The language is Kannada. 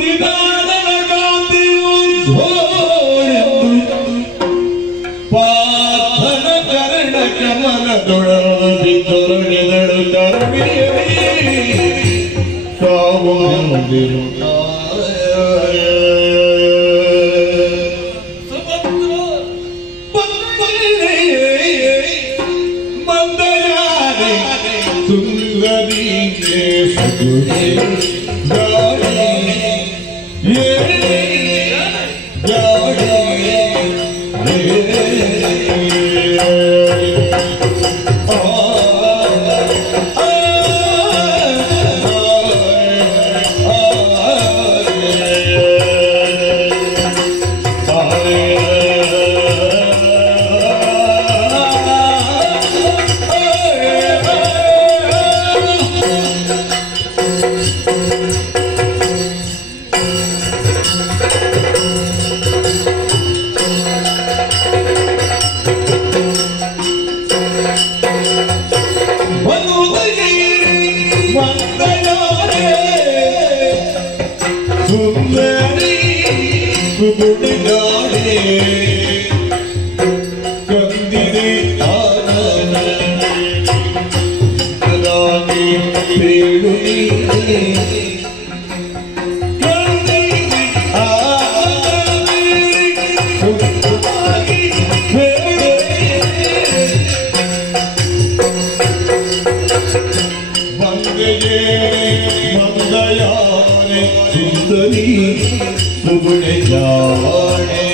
ನಿಧಾನದ ಕಾಂತಿಯು ಪಾರ್ಥನ ಚರಣ ಕಮಲದೊಳಲು ಬಿದ್ದೊರಳಿದಳು ತರುಣಿಯಲಿ ಕಾವಂದಿರು ಮಂದಯಾನೆ ಸುಂದರಿಗೆ ಸುಗುಣೆ ಸುಂದರಿ ಕುದುಡಿದಾಡೆ ಕಂದಿದೆ ಆನಂದರಾಗಿ ಬೇಡು ನೀನೆ ಕಂದಿದೆ ಆನಂದರಾಗಿ ಬೇಡು ಬಂದೆಯೇ ಮಂದಯಾನೆ ಸುಂದರಿ ಸುಗುಣೆ ಜಾಣೆ